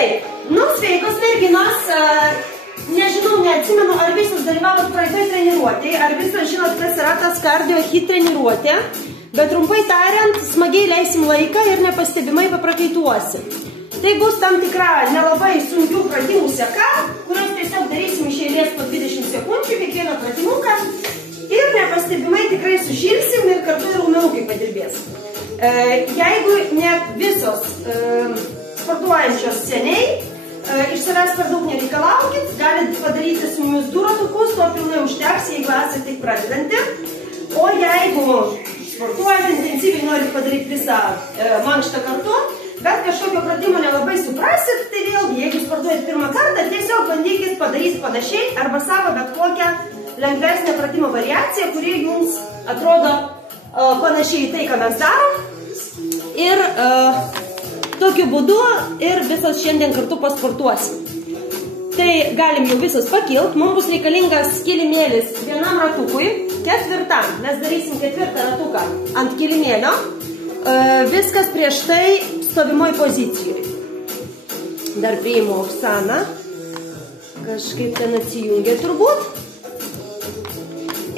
Taip, nu sveikos merginos, nežinau, neatsimenu, ar visus dalyvavot praeitoj treniruotėj, ar visos žinot, kas yra tas cardio hit treniruotė, bet trumpai tariant, smagiai leisim laiką ir nepastebimai paprakaituosi. Tai bus tam tikra nelabai sunkių pratimų seka, kurios tiesiog darysim iš eilės po 20 sekundžių, kiekvieną pratimuką ir nepastebimai tikrai sušilsim ir kartu ir raumenukai padirbės. Jeigu ne visos sportuojančios seniai, iš savęs per daug nereikalaukit, galite padaryti su mumis 2 ratukus, to pilnai užteks, jeigu esate tik pradedanti. O jeigu sportuojant intensyviai norit padaryti visą mankštą kartu, bet kažkokio pratimo nelabai suprasit, tai vėlgi, jeigu sportuojat pirmą kartą, tiesiog bandykit padaryti panašiai arba savo bet kokią lengvesnę pratimo variaciją, kuri jums atrodo panašiai į tai, ką mes darom. Ir tokiu būdu ir visos šiandien kartu pasportuosim. Tai galim jau visos pakilt, mums bus reikalingas kilimėlis vienam ratukui, 4, mes darysim 4 ratuką ant kilimėlio, viskas prieš tai stovimoj pozicijoje. Dar priimu Oksaną, kažkaip ten atsijungia turbūt.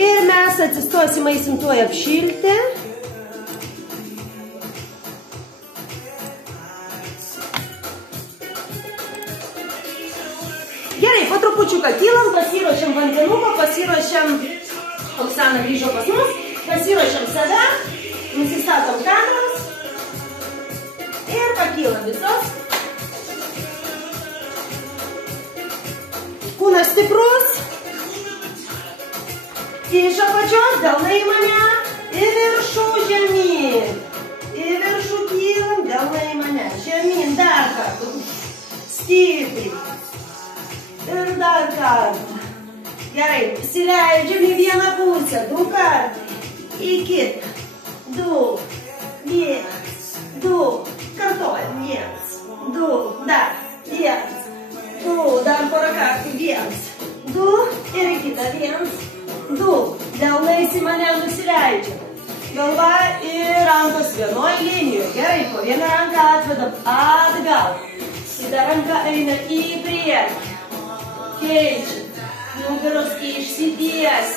Ir mes atsistosim, eisim tuoj apšilti. Gerai, po trupučiuką kylam, pasiruošiam vandenuką, pasiruošiam, Oksana grįžo pas mus, pasiruošiam save, nusistatom kameras ir pakylam visos. Kūnas stiprus, iš apačios delnai į mane, į viršų žemyn, į viršų kylam, delnai į mane, žemyn, dar kartą, stipriai. Ir dar kartą. Gerai, įsileidžiam į vieną pusę, 2 kartai, į kitą, 2, 1, 2, kartuojam, 1, 2, dar, 1, 2, dar porą kartų, 1, 2, ir į kitą, 1, 2, delnais į mane nusileidžiam, galva ir rankos vienoj linijoje, gerai, po vieną ranką atvedam atgal, kita ranka eina į priekį. Keičiam, nugaros išsities.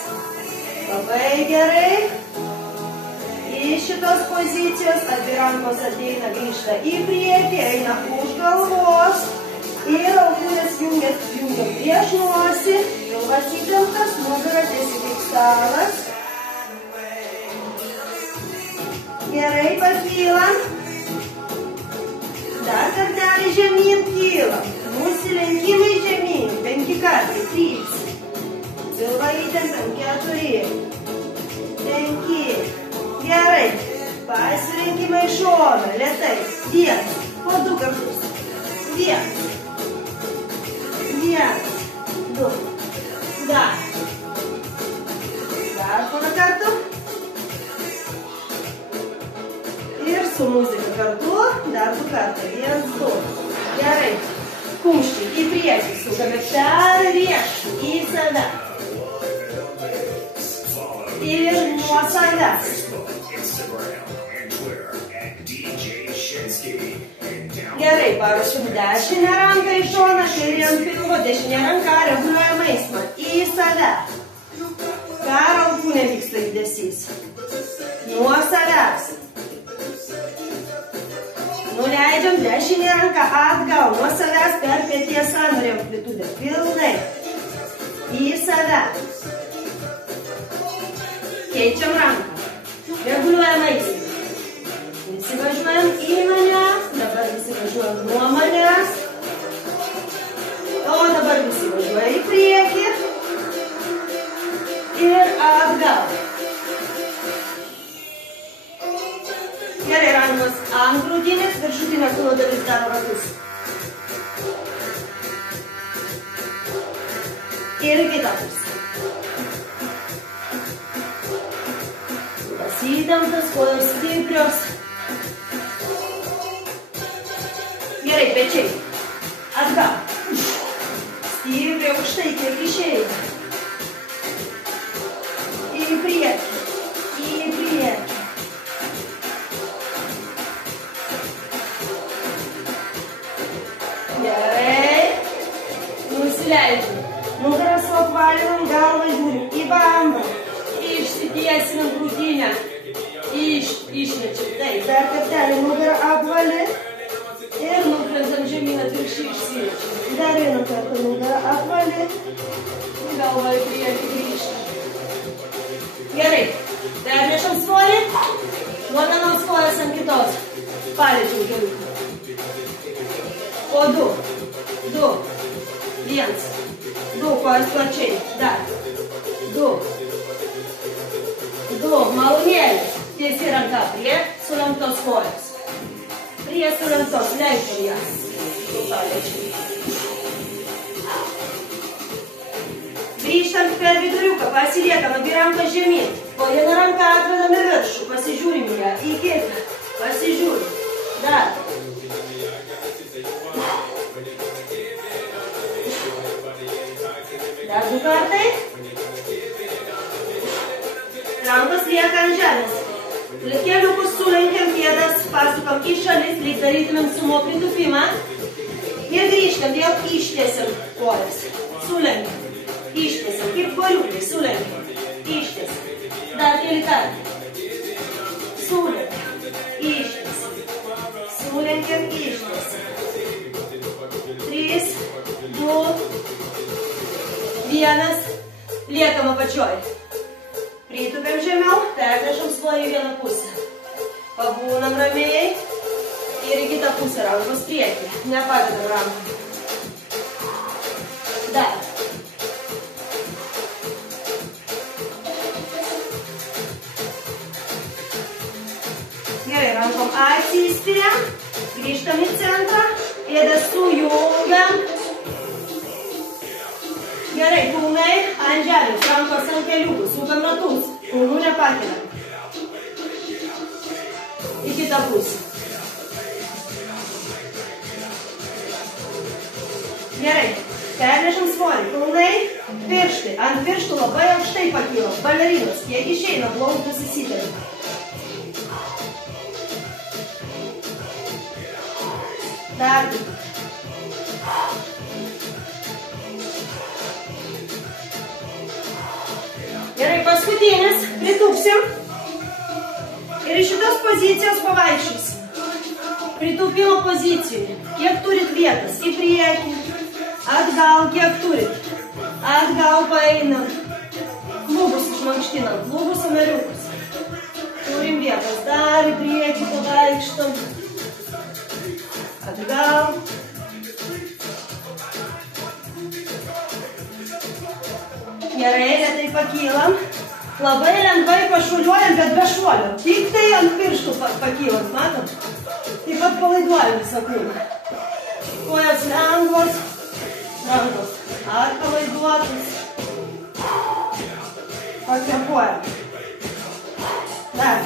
Labai gerai. Iš šitos pozicijos abi rankos ateina, grįžta į priekį, eina už galvos. Ir alkūnės jungiam prieš nosį. Pilvas įtemptas, nugara tiesiai kaip stalas. Gerai, pakylam. Dar kartelį žemyn kylam. Nusilenkimai žemyn, 5 kartai, 3, pilvą įtempiam, 4, 5, gerai, pasirinkimai šoną, lėtai, 1, po 2 kartus, 1, 2, dar porą kartų ir su muzika kartu, dar 2 kartai, 1, 2, gerai. Kumščiai į priekį, sukame per riešų, į save. Ir nuo savęs. Gerai, paruošim dešinę ranką į šoną, kairė ant pilvo, dešinė ranka, reguliuojam eismą. Į save. Per alkūnę vyksta judesys. Nuo savęs. Nuleidžiam dešinę ranką atgal, nuo savęs per peties sąnarį amplitudę. Pilnai. Į save. Keičiam ranką. Reguliuojam eismą. Visi važiuojam į manęs, dabar visi važiuojam nuo manęs. O dabar visi važiuoja į priekį. Ir atgal. Gerai, rankos ant krūtinės, viršutinė kūno dalis daro ratus. Ir į kitą pusę. Įtemptas, kojos stiprios. Gerai, pečiai. Atgal. Stipriai aukštai, kiek išeina. Į priekį. Į priekį. Nusileidžiam. Nugarą suapvalinam, galvą žiūrim į bambą. Išsitiesinam krūtinę. Išmečiam. Taip, dar kartelį nugarą apvali. Ir nukrentam žemyn atvirkščiai išsilečiam. Dar vieną kartą nugarą apvali. Galva į priekį grįžtam. Gerai. Pernešam svorį. Nuo vienos kojos ant kitos. Paliečiam keliuką. Po 2. 2. 1. 2. Kojas plačiai. Dar. 2. 2. Malūnėlis. Tiesiai ranka prie sulenktos kojos. Prie sulenktos. Leidžiam ją. Paliečiam. Grįžtam per viduriuką. Pasiliekam abi rankas žemyn. Po vieną ranką atvedam į viršų. Pasižiūrim ją. Į kitą. Pasižiūrim. Dar. Dar 2 kartai. Rankos lieka ant žemės. Keliukus sulenkiam, pėdas pasukam į šalis, lyg darytumėm sumo pritupimą. Ir grįžtam, vėl ištiesiam kojas. Sulenkiam. Ištiesiam, kaip koriukai, sulenkiam. Ištiesiam. Dar keli kartai. Sulenkiam. Ištiesiam. Sulenkiam, ištiesiam. 3, 2, 1. Liekam apačioj. Pritupėm žemiau, pernešam svorį į vieną pusę. Pabūnam ramiai. Ir į kitą pusę rankos priekį. Nepadedam ranką. Dar. Gerai, rankom atsispiriam. Grįžtam į centrą. Pėdas sujungiam. Gerai, kulnai ant žemės, rankos ant keliukų, sukam ratus, kulnų nepakeliam. Į kitą pusę. Gerai, pernešam svorį, kulnai, pirštai, ant pirštų labai aukštai pakylam, balerinos, kiek išeina, plaukus įsitėm. Dar tik. Gerai, paskutinis, pritupsim ir iš šitos pozicijos pavaikščiosim. Pritupimo pozicijoje, kiek turit vietas, į priekį, atgal, kiek turit, atgal paeinam, klubus išmankštinam, klubus sąnariukus, turim vietas, dar į priekį pavaikštom, atgal. Gerai, lėtai pakylam. Labai lengvai pašuoliuojam, bet be šuolio. Tik tai ant pirštų pakylam, matom? Taip pat palaiduojam visą kūną. Kojas lengvos, rankos atpalaiduotos. Pakvėpuojam. Dar.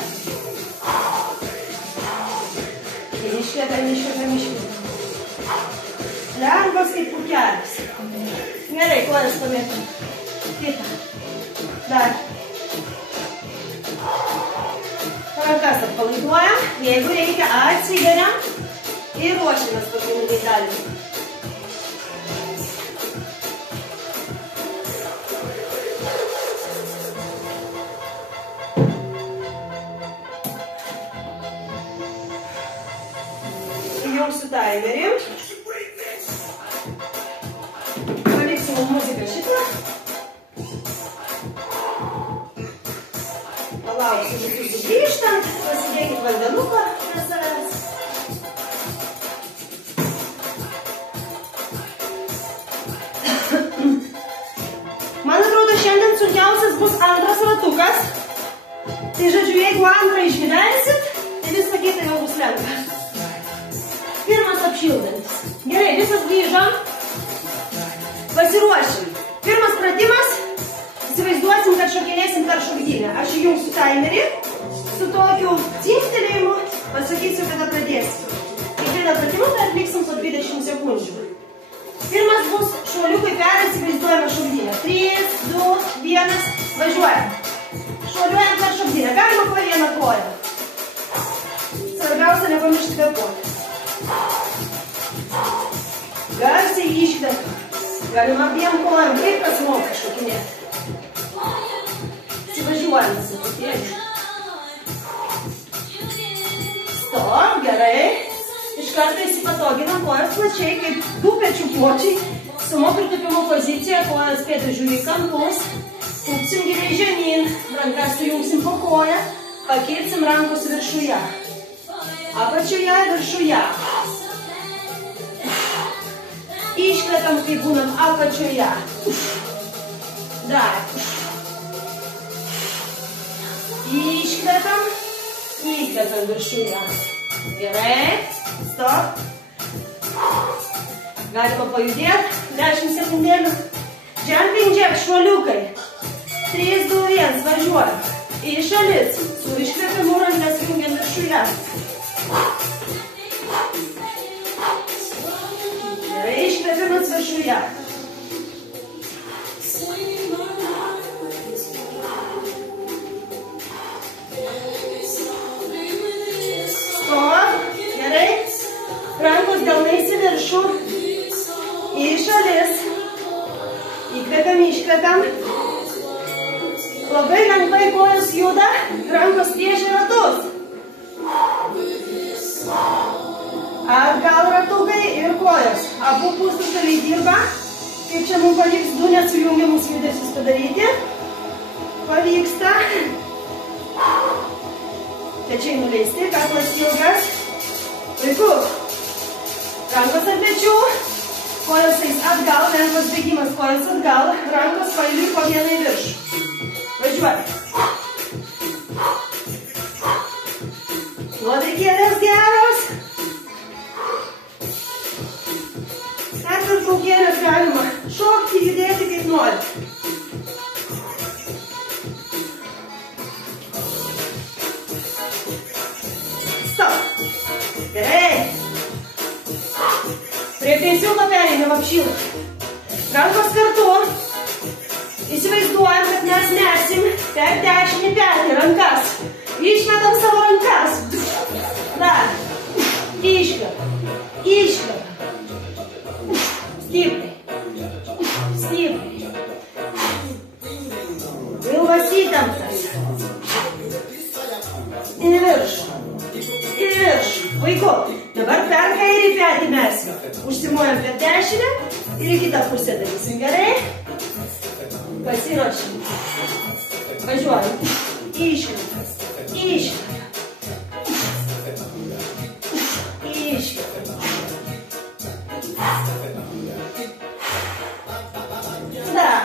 Iškvėpiam. Lengvos kaip pukelis. Gerai, kojas pamėtam. Kita. Dar. Rankas atpalaiduojam. Jeigu reikia, atsigeriam. Ir ruošiamės pagrindiniai daliai. Įjungsiu taimerį. Paliksim muziką šitą. Palauksiu visus sugrįžtant, pasidėkit vandenuką prie savęs. Man atrodo, šiandien sunkiausias bus antras ratukas. Tai žodžiu, jeigu antrą išgyvensit, tai visą kitą jau bus lengva. Pirmas apšildantis. Gerai, visas grįžom. Pasiruošim. Pirmas pratimas. Įsivaizduosim, kad šokinėsim per šokdynę. Aš įjungsiu taimerį su tokiu cinktelėjimu. Pasakysiu, kada pradėsim. Kiekvieną pratimą tai atliksim po 20 sekundžių. Pirmas bus šuoliukai per įsivaizduojame šokdynę. 3, 2, 1, važiuojam. Šuoliuojam per šokdynę. Galima po vieną koją. Svarbiausia nepamiršti kvėpuoti. Garsiai iškvėpam. Galima abiem kojom, kaip kas moka šokinėti. Įsivažiuojame truputėlį. Stop, gerai. Iš karto įsipatoginam kojas plačiai, kaip du pečių pločiai. Sumo pritupimo pozicija, kojas pėdų žiūri į kampus. Tūpsim giliai žemyn, rankas sujungsim po koją, pakilsim rankos viršuje. Apačioje, viršuje. Iškvepiam, kai būnam apačioje. Dar. Iškvepiam, įkvepiam viršuje. Gerai. Stop. Galima pajudėti. 10 sekundėlių. Jumping jack, šuoliukai. 3, 2, 1, važiuojam. Į šalis. Su iškvepimu rankas jungiam viršuje. Gerai, iškvepimas viršuje. Stop. Gerai. Rankos delnais į viršų. Į šalis. Įkvepiam, iškvepiam. Labai lengvai kojos juda, rankos piešia ratus. Atgal ratukai ir kojos. Abu pusrutuliai dirba. Kaip čia mums pavyks du nesujungiamus judesius padaryti. Pavyksta. Pečiai nuleisti, kaklas ilgas. Puiku. Rankos ant pečių. Kojos eis atgal, lengvas bėgimas, kojos atgal, rankos pailiui po vieną į viršų. Važiuoti. Nuotaikėlės geros. Per pertraukėlės galima šokti, judėti kaip nori. Stop. Gerai. Prie peisiuko pereinam apšilą. Rankos kartu. Įsivaizduojam, kad mes nesim per dešinį petį rankas. Išmetam savo rankas. Dar. Iškvepiam. Iškvepiam. Stipriai. Stipriai. Pilvas įtemptas. Į viršų. Į viršų. Puiku. Dabar per kairį petį mesim. Užsimuojam per dešinę ir į kitą pusę darysim. Gerai? Pasiruošim. Važiuojam. Iškvepiam. Iškvepiam. Iškvepiam. Dar.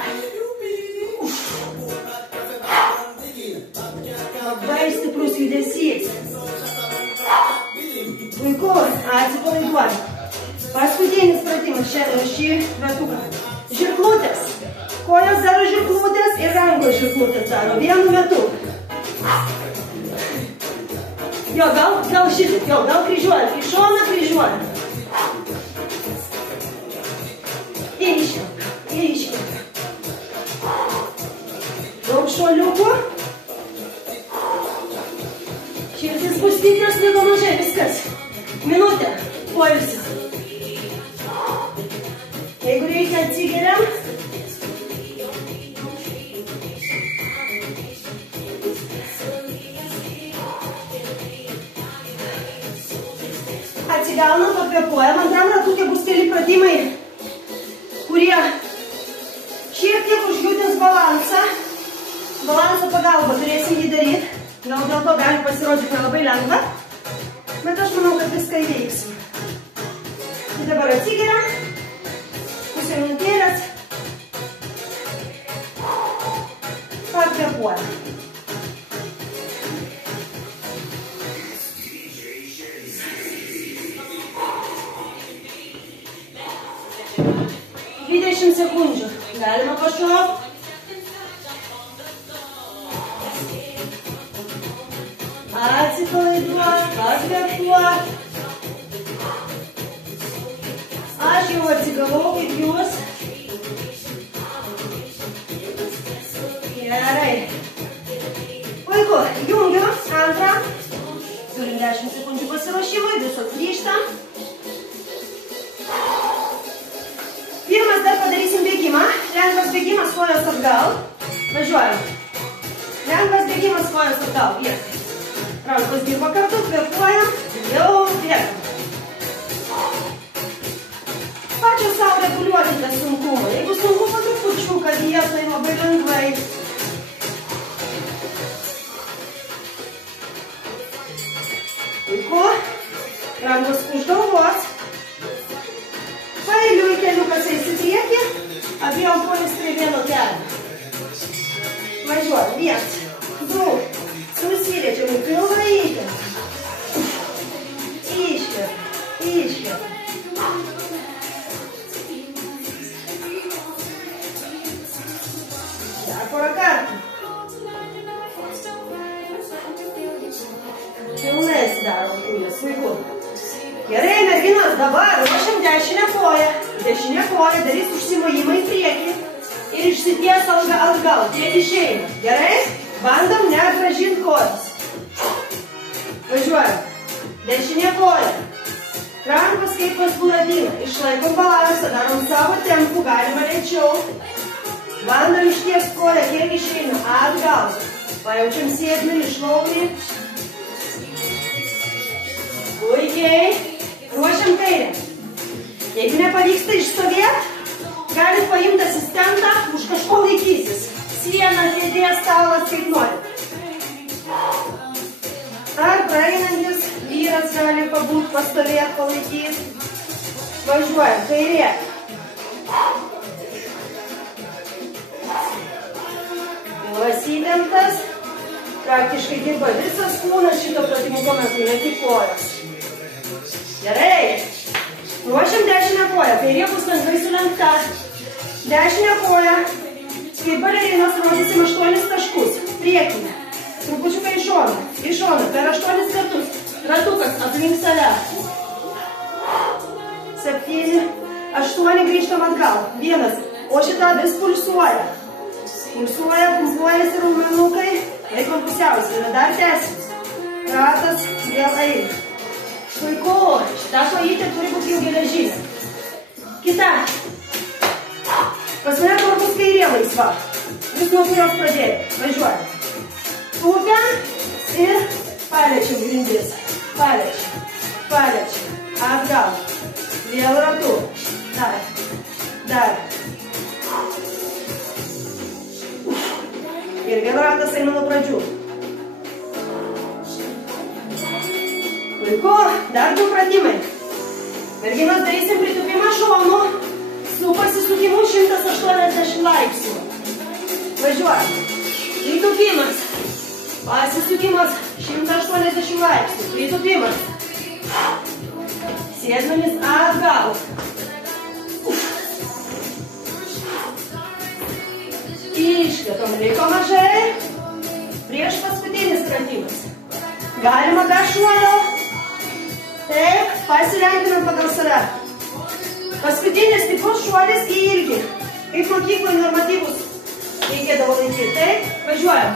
Labai stiprus judesys. Puiku, atsipalaiduojam. Paskutinis pratimas šį ratuką. Žirklutės. Kojos daro žirklutės ir rankos žirklutės daro vienu metu. Jo, gal šitaip, jo, gal kryžiuojam. Į šoną kryžiuojam. Iškvepiam, iškvepiam. Daug šuoliukų. Širdis bus stiprios, nieko mažai, viskas. Minutė, poilsio. Jeigu reikia, atsigeriam. Atsigaunam, pakvėpuojam. Antram ratukė bus keli pratimai, kurie šiek tiek užjudins balansą. Balanso pagalba turėsim jį daryti. Gal dėl to gali pasirodyti nelabai lengva, bet aš manau, kad viską įveiksim. Tai dabar atsigeriam, pusę minutėlės, pakvėpuojam. Sekundžių. Galima pašokti. Atsipalaiduot, pakvėpuot. Aš jau atsigavau kaip jūs. Gerai. Puiku, jungiu antrą. Turim 10 sekundžių pasiruošimui, visos grįžtam. Pirmas dar padarysim kojos atgal. Važiuojam. Lengvas bėgimas kojos atgal. Vietoj. Rankos dirba kartu, kvėpuojam. Jau bėgam. Pačios savo reguliuokite sunkumą. Jeigu sunku po trupučiuką vietoj, labai lengvai. Puiku. Rankos už galvos. Paeiliui keliukas eis į priekį. Abiem kojos prie vieno kelio. Važiuojam. 1, 2. Susiliečiam į pilną įtempą. Iškvėp. Iškvėp. Dar porą kartų. Pilnai atsidarom kūjas. Puiku. Gerai, merginos, dabar ruošiam dešinę koją. Dešinė koja darys užsimojimą į priekį ir išsities atgal, tiek išeina. Gerai? Bandom negrąžinti kojas. Važiuojam. Dešinė koja. Rankos kaip pasbuladina. Išlaikom balansą, darom savo tempų, galima lėčiau. Bandom išties koją, kiek išeina. Atgal. Pajaučiam sėdmenį, šlaunį. Puikiai. Ruošiam kairę. Jeigu nepavyksta išstovėti, galit paimti asistentą, už kažko laikysis. Siena, kėdė, stalas, kaip norit. Ar praeinantis vyras gali pabūt, pastovėti, palaikyti. Važiuojam, kairė. Pilas įtemptas. Praktiškai dirba visas kūnas šito pratimuko metu, ne tik kojos. Gerai. Ruošiam dešinę koją. Kairė bus lengvai sulenkta. Dešinę koją. Kaip balerinos rodysim 8 taškus. Priekinę. Trupučiuką į šoną. Į šoną. Per 8 kartus. Ratukas aplink save. 7, 8 grįžtam atgal. 1. O šitą vis pulsuoja. Pulsuoja, pumpuojasi raumenukai. Laikom pusiausvyrą. Dar tęsim. Ratas vėl eina. Puiku. Šitą kojytė turi būti jau geležinė. Kita. Pas mane korpus kairė laisva. Vis nuo kurios pradėjau. Važiuojam. Tūpiam ir paliečiam grindis. Paliečiam. Paliečiam. Atgal. Vėl ratu. Dar. Dar. Ir vėl ratas eina nuo pradžių. Puiku, dar 2 pratimai. Merginos darysim pritūpimą šonu su pasisukimu 180 laipsnių. Važiuojam. Pritūpimas. Pasisukimas 180 laipsnių. Pritūpimas. Sėdmenis atgal. Iškvėpam, liko mažai. Prieš paskutinis pratimas. Galima be šuolio. Taip, pasilenkinam pagal save. Paskutinis stiprus šuolis į ilgį. Kaip mokyklai normatyvus reikėdavo laikyti. Taip, važiuojam.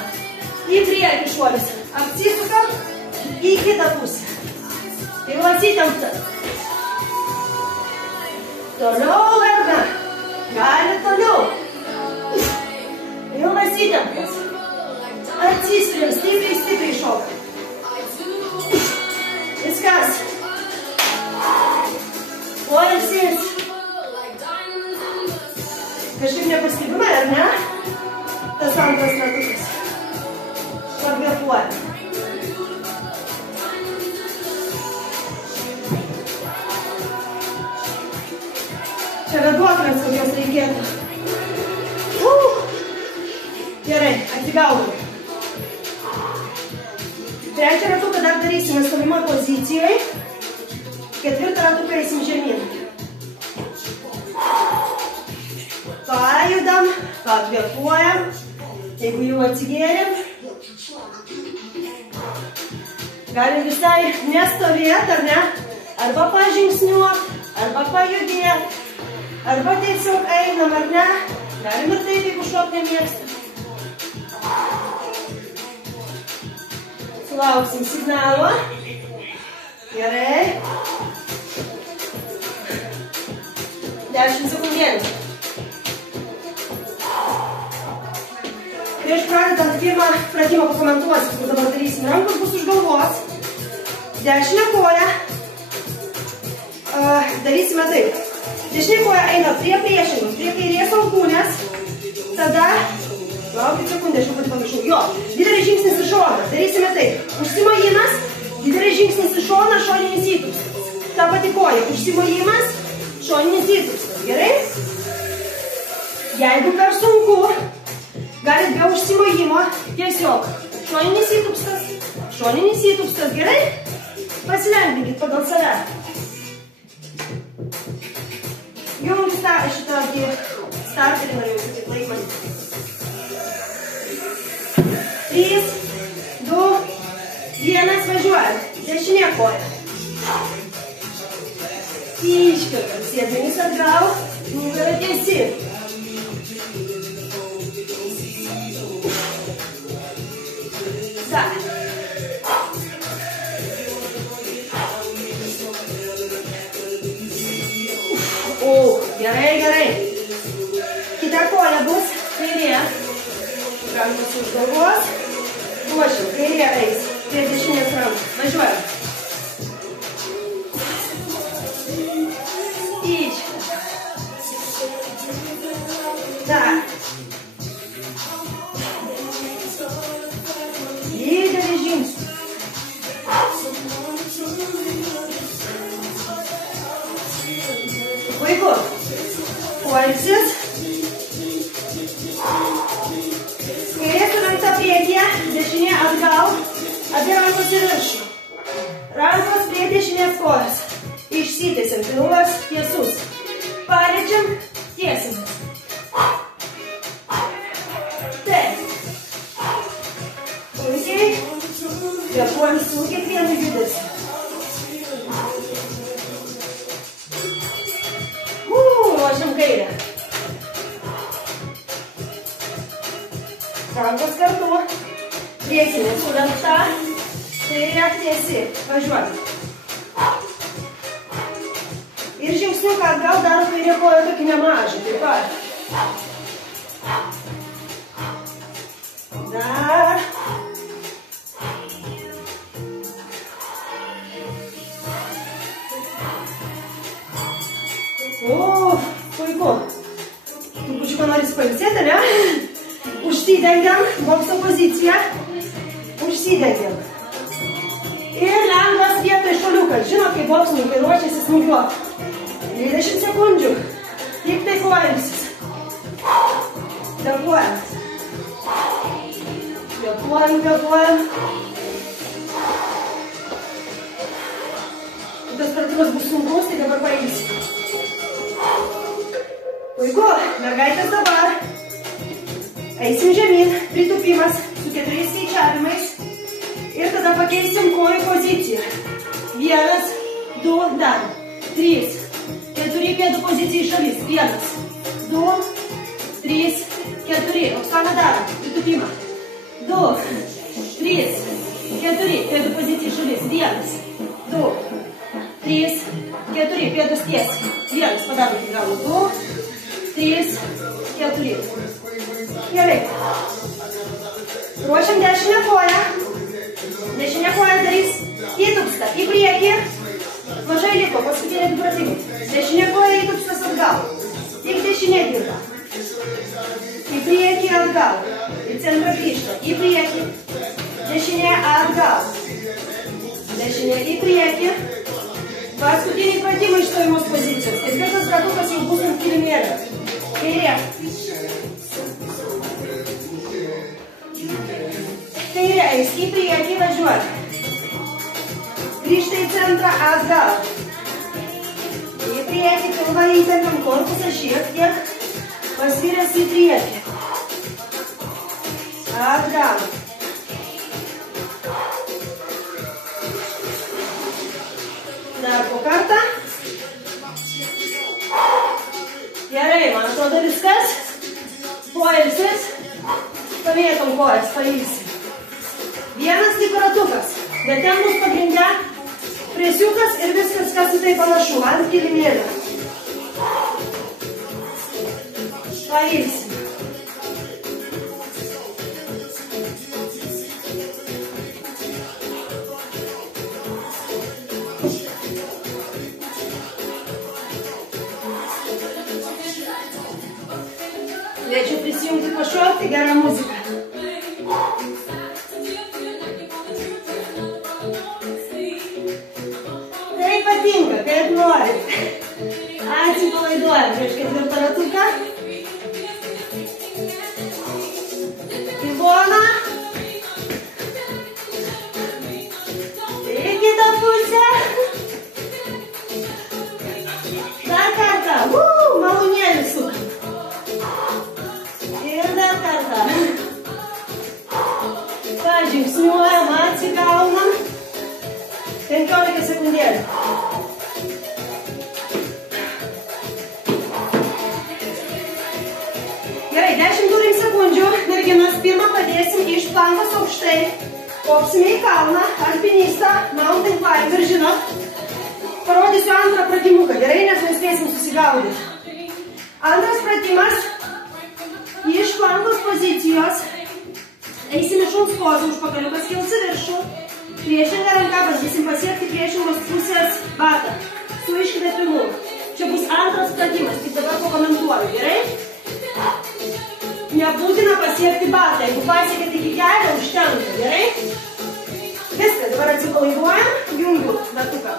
Į priekį šuolis. Apsisukam į kitą pusę. Pilas įtemptas. Toliau verda. Gali toliau. Pilas įtemptas. Atsispiriam, stipriai, stipriai šoka. Viskas. Poilsis. Kažkaip nepastebimai, ar ne? Tas antras ratukas. Pakvėpuojam. Čia veduoklės kokios reikėtų. Gerai, atsigaudom. Trečią ratuką dar darysime stovimoj pozicijoje. 4 ratuką eisim žemyn. Pajudam, pakvėpuojam. Jeigu jau atsigėrėm, galim visai nestovėti, ar ne? Arba pažingsniuot, arba pajudėt, arba tiesiog einam, ar ne? Galim ir taip, jeigu šok nemėgsta. Sulauksim signalo. Gerai. 10 sekundėlių. Prieš pradedant pirmą pratimą pakomentuosiu, kur dabar darysim. Rankos bus už galvos. Dešinė koja. Darysime taip. Dešinė koja eina prie priešingos, prie kairės alkūnės. Tada, laukit sekundę, aš jau pati pamiršau. Jo, didelis žingsnis į šoną. Darysime taip. Užsimojimas, didelis žingsnis į šoną, šoninis įtūpstas. Ta pati koja. Užsimojimas, šoninis įtūpstas. Gerai? Jeigu per sunku, galit be užsimojimo tiesiog šoninis įtūpstas, gerai? Pasilengvinkit pagal save. Jums šitą starterį norėjau sakyti laikmatį. 3, 2, 1, važiuojam. Dešinė koja. Iškirtam, sėdmenys atgal, nugara tiesi. Dar. Gerai, gerai. Kita koja bus kairė. Rankos už galvos. Ruošiam, kairė eis. Prie dešinės rankos. Važiuojam. Iškart. Dar. Didelis žingsnis. Puiku. Poilsis. Kairė surinkta priekyje, dešinė atgal, abi rankos į viršų. Rankos prie dešinės kojos. Išsitiesim, pilvas tiesus. Paliečiam, tiesim. Taip. Puikiai. Kvėpuojam su kiekvienu judesiu. Ruošiam kairę. Rankos kartu. Priekinė sulenkta. Kairė tiesi. Važiuojam. Ir žingsniuką atgal daro kairė koja tokį nemažą. Taip pat. Dar. Puiku. Trupučiuką norisi pailsėti, ne? Užsidengiam, bokso poziciją. Užsidengiam. Ir lengvas vietoj šuoliukas. Žinot, kai boksininkai ruošiasi smūgiuoti. 20 sekundžių. Tik tai poilsis. Kvėpuojam. Kvėpuojam. Tas pratimas bus sunkus, tai dabar pailsim. Puiku, mergaitės dabar. Eisim žemyn, pritūpimas su 4 skaičiavimais. Ir tada pakeisim kojų poziciją. 1, 2, dar. 3, 4, pėdų pozicija į šalis. 1, 2, 3, 4. Oksana darom, pritūpimą. 2, 3, 4, pėdų pozicija į šalis. 1, 2, 3, 4, pėdus tiesiai. 1, padarom iki galo. 2, 3, 4. Gerai. Ruošiam dešinę koją. Dešinė koja darys įtūpstą į priekį. Mažai liko, paskutinė du pratimai. Dešinė koja įtūpstas atgal. Tik dešinė dirba. Į priekį atgal. Į centrą grįžta. Į priekį. Dešinė atgal. Dešinė į priekį. Paskutiniai pratimai iš stojimos pozicijos. Ketvirtas ratukas jau bus ant kilimėlio. Kairė. Kairė eis į priekį, važiuoti. Grįžta į centrą, atgal. Į priekį, pilvą įtempiam korpusą šiek tiek. Pasviręs į priekį. Atgal. Dar po kartą. Gerai, man atrodo viskas. Poilsis. Pamėtom kojas, pailsim. Vienas liko ratukas, bet ten bus pagrindę presiukas ir viskas, kas į tai panašu, ant kilimėlio. Pailsim. Kviečiu prisijungti pašokti, gerą muziką. Kaip patinka, kaip norit. Atsipalaiduojam prieš ketvirtą ratuką. Ivona. Ir kitą pusę. Dar kartą. Malūnėlį sukam. Ir dar kartą. Pažingsniuojam, atsigaunam. 15 sekundėlių. Gerai, 10 turim sekundžių. Merginas, pirmą padėsim iš plankos aukštai. Kopsime į kalną, alpinistą, mountain climber, žinot. Parodysiu antrą pratimuką, gerai, nes mes spėsim susigaudyti. Antras pratimas. Iš plankos pozicijos. Eisime šuns pozą, užpakaliukas kils į viršų. Priešingą ranką bandysim pasiekti priešingos pusės batą. Su iškvėpimu. Čia bus antras pratimas, tik dabar pakomentuoju, gerai? Nebūtina pasiekti batą, jeigu pasiekėte iki kelio, užtenka, gerai? Viskas, dabar atsipalaiduojam, jungiu ratuką.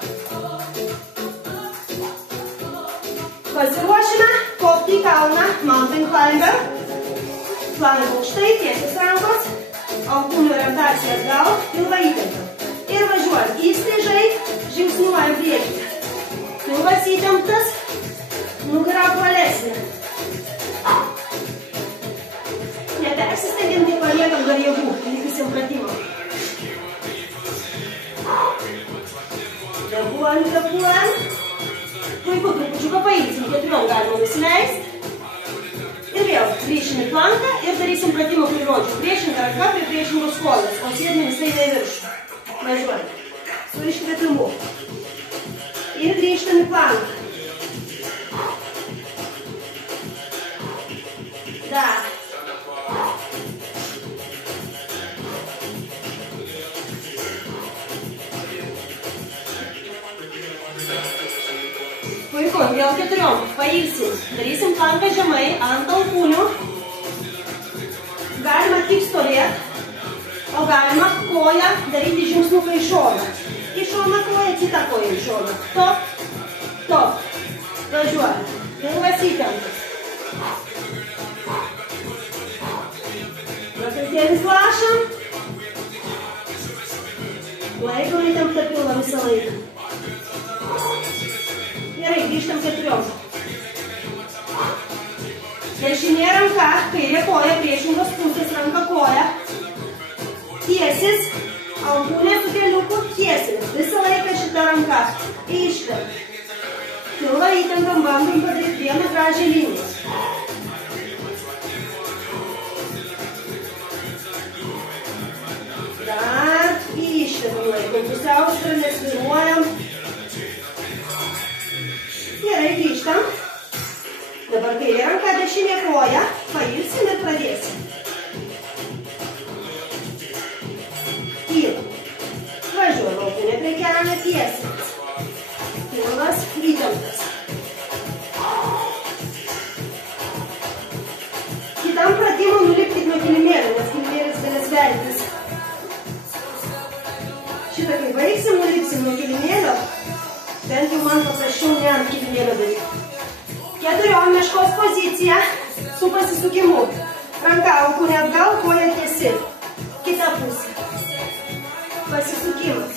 Pasiruošime kopti į kalną, mountain climber. Planai aukštai, tiesios rankos, alkūnių orientacija atgal, pilvą įtempam. Ir važiuojam, įstrižai, žingsniuojam priekį. Pilvas įtemptas, nugara apvalesnė. Nepersistengiam, tik paliekam dar jėgų, likusiem pratimam. Kvėpuojam. Puiku, trupučiuką pailsim, 4 galima nusileisti. Ir vėl grįšim į planką ir darysim pratimą prie rodžių. Priešinga ranka prie priešingos kojos, o sėdmenis eina į viršų. Važiuojam. Su iškvėpimu. Ir grįžtam į planką. Dar. Puiku, vėl 4. Pailsim. Darysim planką žemai ant alkūnių. Galima tik stovėti. O galima koją daryti žingsniuką į šoną. Į šoną koją, kitą koją į šoną. Top. Važiuojam. Pilvas įtemptas. Prakartėlis lašam. Laikom įtemptą pilvą visą laiką. Gerai, grįžtam 4. Dešinė ranka, kairė koja, priešingos pusės ranka koja. Tiesis, alkūnė su keliuku, tiesis. Visą laiką šitą ranką. Iškvėp. Pilvą įtempam, bandom padaryti vieną gražią liniją. Dar iškvėpam laikom. Pusiausvyrą, nesviruojam. Gerai, grįžtam. Dabar kairė ranka, dešinė koja. Pailsim ir pradėsim. Važiuojam, alkūnė prie kelio tiesias. Pilvas įtemptas. Kitam pratimui nulipkit nuo kilimėlio, nes kilimėlis galės veltis. Šitą kai baigsim, nulipsim nuo kilimėlio. Bent jau man paprasčiau ne ant kilimėlio daryti. 4 meškos pozicija su pasisukimu. Ranka alkūnė atgal, koja tiesi. Kita pusė. Pasisukimas.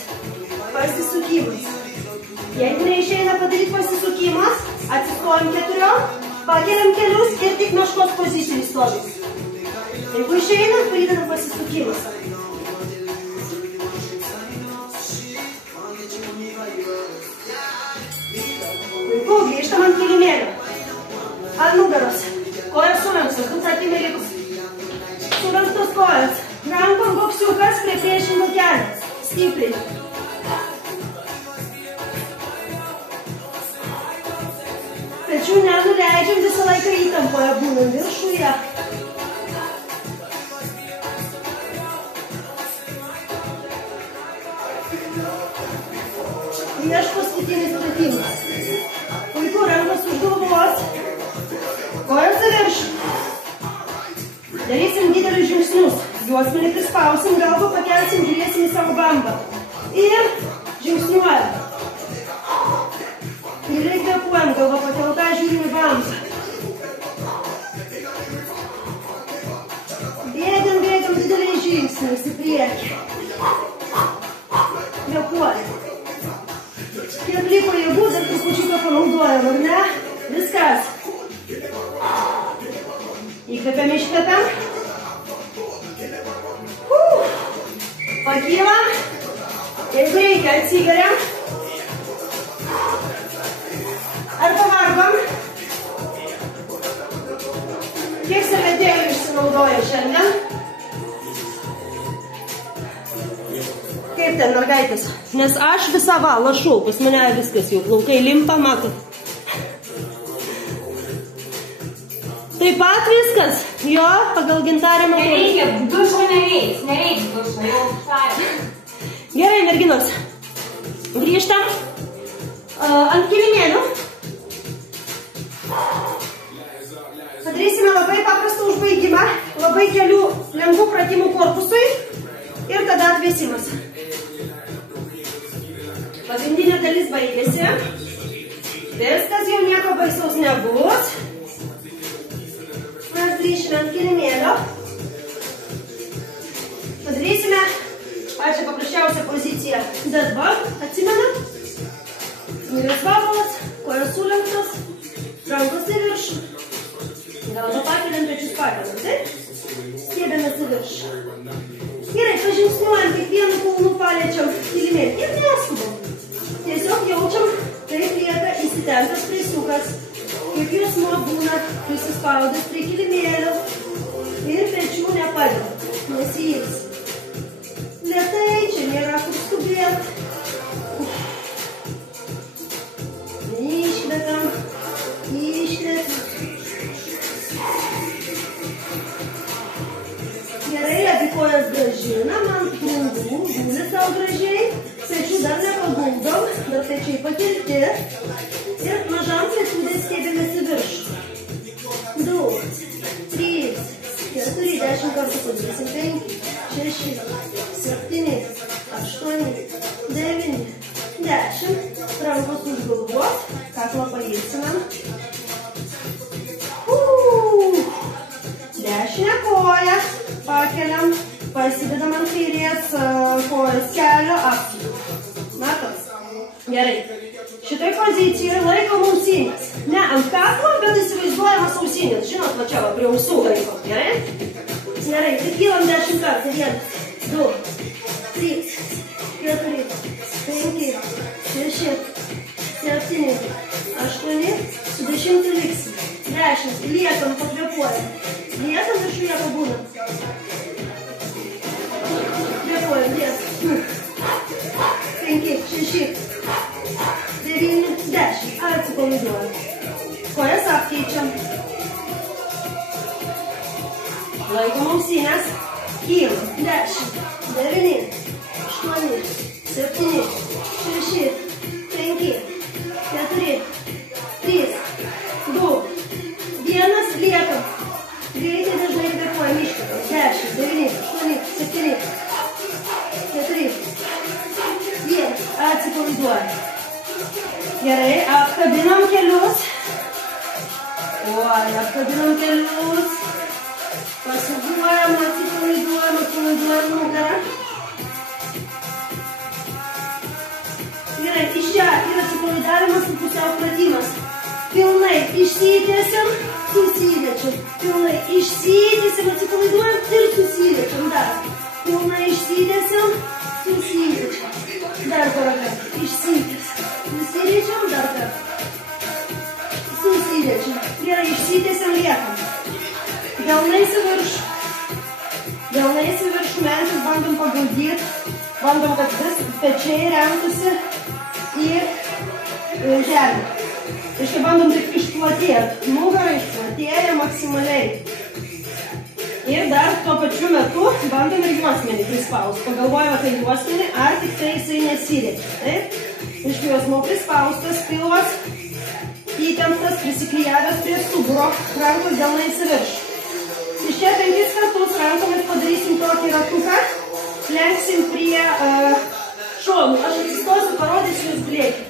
Jeigu neišeina padaryti pasisukimas, atsistojam 4, pakeliam kelius ir tik meškos pozicijai stovim. Jeigu išeina, pridedam pasisukimas. Puiku, grįžtam ant kilimėlio. Ant nugaros. Kojas sulenktos, atimėlikus. Sulenktos kojas. Rankom boksiukas prie priešingo kelio. Stipriai. Pečių nenuleidžiam, visą laiką įtampoje būnam viršuje. Prieš paskutinis pratimas. Puiku, rankos už galvos. Kojas į viršų. juosmenį prispausim, galvą pakelsim, žiūrėsim į savo bambą. Ir žingsniuojam. Giliai kvėpuojam, galvą pakelta, žiūrim į bambą. Bėgam dideliais žingsniais į priekį. Kvėpuojam. Kiek liko jėgų, dar trupučiuką panaudojam, ar ne? Viskas. Įkvepiam, iškvepiam. Pakylam. Jeigu reikia, atsigeriam. Ar pavargom? Kiek servetėlių išsinaudoja šiandien? Kaip ten, mergaitės? Nes aš visą valą šau, pas mane viskas jau plaukai limpa, matot. Taip pat viskas, jo, pagal gintarę matau. Nereikia, dušo nereiks dušo, jau štai. Gerai, merginos, grįžtam ant kilimėlių. Padarysime labai paprastą užbaigimą, labai kelių lengvų pratimų korpusui ir tada atvėsimas. Pagrindinė dalis baigėsi. Viskas jau nieko baisaus nebus. Mes grįšime ant kilimėlio. Padarysime pačią paprasčiausią poziciją. Dead bug, atsimenam. Nulis vabalas, kojos sulenktos, rankos į viršų. Galvą pakeliam, pečius pakeliam, taip? Stiebiamės į viršų. Gerai, pažingsniuojam, kiekvienu kulnu paliečiam kilimėlį ir neskubam. Tiesiog jaučiam, kaip lieka įsitempęs prisukas, kaip jausmo būna prisispaudęs prie kilimėlio ir pečių nepadeda, nesijys. Lėtai, čia nėra kur skubėt. Iškvepiam, iškvepiam. Gerai, abi kojas grąžinam ant grindų, guli savo gražiai. Pečių dar nepaguldom, dar pečiai pakelti. Ir mažam pečiūdai stėbėmės į viršų. 2, 3, 4, 10 kartų padarysim. 5, 6, 7, 8, 9, 10. Rankos už galvos, kaklą pailsinam. Dešinę koją pakeliam, pasidedam ant kairės kojos kelio apsijų. Matos? Gerai. Šitoj pozicijoje laikom ausinės. Ne ant kaklo, bet įsivaizduojamas ausinės. Žinot, va čia va prie ausų laikom. Gerai? Gerai, tai kylam 10 kartų. 1, 2, 3, 4, 5, 6, 7, 8, 10 liksim. 10. Liekam, pakvėpuojam. Liekam, viršuje pabūnam. Kvėpuojam, liekam. 5, 6, 9, 10. Atsipalaiduojam. Kojas apkeičiam. Laikom ausinės. Kylam. 10, 9, 8, 7, 6, 5, 4, 3, 2, 1, liekam. Greitai dažnai kvėpuojam, iškvepiam. 10, 9, 8, 7, 4, 1. Atsipalaiduojam. Gerai, apkabinam kelius. Oi, apkabinam kelius. Pasiguojam, atsipalaiduojam, atpalaiduojam nugarą. Gerai, iš čia yra atsipalaidavimas ir pusiau pratimas. Pilnai išsitęsiam, susiliečiam. Pilnai išsitęsiam, atsipalaiduojam ir susiliečiam. Dar. Pilnai išsitęsiam, susiliečiam. Dar porą kartų. Išsitęsiam. Susiliečiam, dar kartą. Susiliečiam. Gerai, išsitęsiam, liekam. Delnais į viršų. Delnais į viršų mentis bandom pagaudyti. Bandom, kad vis pečiai remtųsi į žemę. Iškai bandom taip išplatėti. Nugarą išplatėja maksimaliai. Ir dar tuo pačiu metu bandom ir juosmenį prispausti. Pagalvojame, tai juosmenį, ar tik tai jisai nesirėčia. Taip? Iškai juosmuo prispaustas, pilvas įtemptas, prisiklijavęs prie stuburo, rankos delnais į viršų. Iš čia 5 kartus rankomis padarysim tokį ratuką. Lenksim prie šonų. Aš atsistosiu, parodysiu jūs blėkį.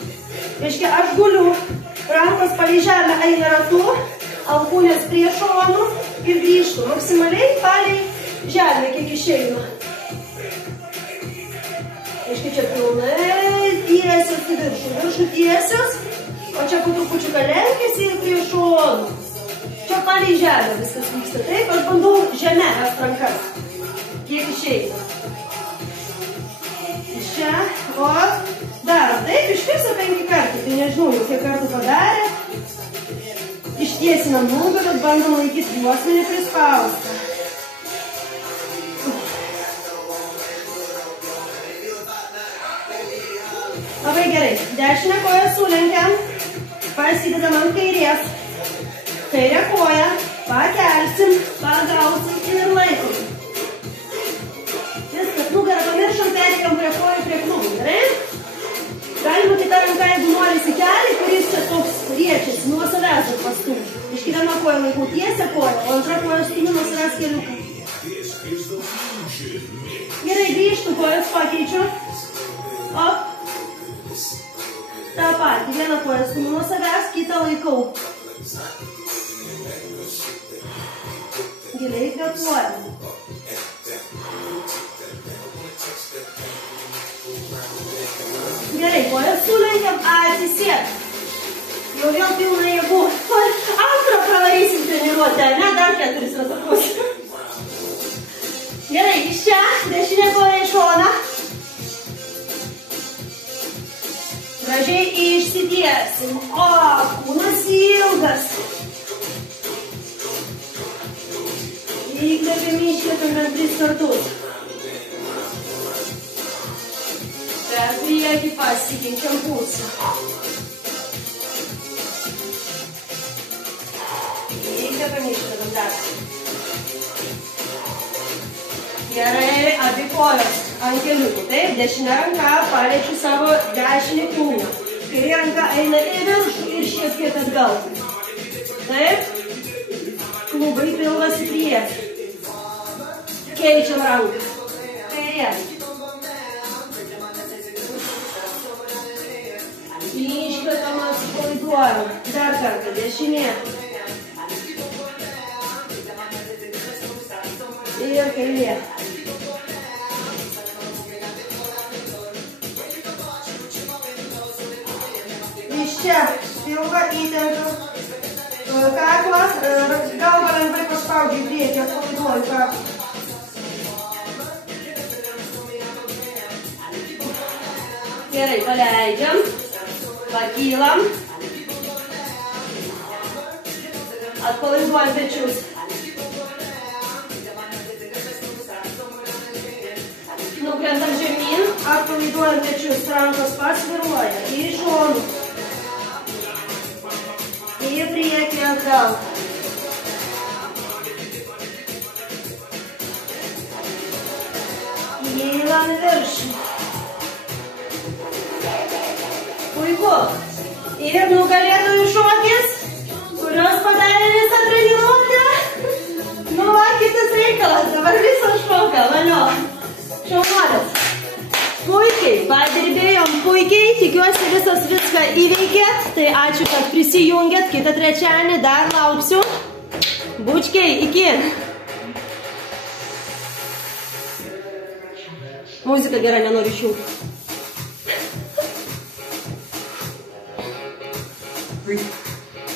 Reiškia, aš guliu, rankos palei žemę eina ratu, alkūnės prie šonų ir grįžtu. Maksimaliai palei žemę, kiek išeina. Reiškia, čia pilnai tiesios į viršų tiesios, o čia po trupučiuką lenkėsi ir prie šonų. Čia palei žemę viskas vyksta. Taip, aš bandau žemę rasti rankas. Kiek išeina. Iš čia, o darom. Taip, iš viso 5 kartų. Tai nežinau, jau kiek kartų padarė. Ištiesinam nugarą, bandom laikyti juosmenį prispaustą. Labai gerai. Dešinę koją sulenkiam. Pasidedam ant kairės. Kairę koją. Pakelsim, pagausim ir laikom. Viskas, nugarą pamiršom, perėkam prie kojų, prie klubų. Gerai? Galima kita ranka, jeigu norisi kelią, kuris čia toks riečiasi, nuo savęs dar pastumti. Iš viena koja laikau tiesią koją, o antra koja stumi nuo savęs keliuką. Gerai, grįžtu, kojas pakeičiu. Op. Ta patį, vieną koją stumi nuo savęs, kitą laikau. Giliai kvėpuojam. Gerai, kojas sulenkiam, atsisėt. Jau vėl pilna jėgų. Antrą pravarysim treniruotę, ne? Dar 4 ratukus. Gerai, iš čia, dešinė koja į šoną. Gražiai išsitiesim. O, kūnas ilgas. Įkvėpėm, iškvėpėm 3 kartus. Per priekį pasikeičiam pusę. Įkvėpėm, iškvėpėm dar. Gerai, abi kojos ant keliukų. Taip, dešinė ranka paliečiu savo dešinį kūną. Kairė ranka eina į viršų ir šiek tiek atgal. Taip. Klubai pilvas į priekį. Keičiam ranką. Kairė. Iškvėpam, atsipalaiduojam. Dar kartą, dešinė. Ir kairė. Iš čia pilvą įtempiu kaklą, galvą lengvai paspaudžiu į priekį, atpalaiduoju kaklą. Gerai, paleidžiam, pakylam, atpalaiduojam pečius. Nukrentam žemyn, atpalaiduojam pečius, rankos pasviruoja į šonų. Į priekį atgal. Kylam viršų. Puiku. Ir nugalėtojų šokis, kurios padarė visą treniruotę. Nu va, kitas reikalas, dabar visą šoką, valio. Šaunuolis. Puikiai, padirbėjom puikiai, tikiuosi visos viską įveikėt, tai ačiū, kad prisijungėt, kitą trečiąjį dar lauksiu. Bučkiai, iki. Muzika gera, nenoriu išjungti.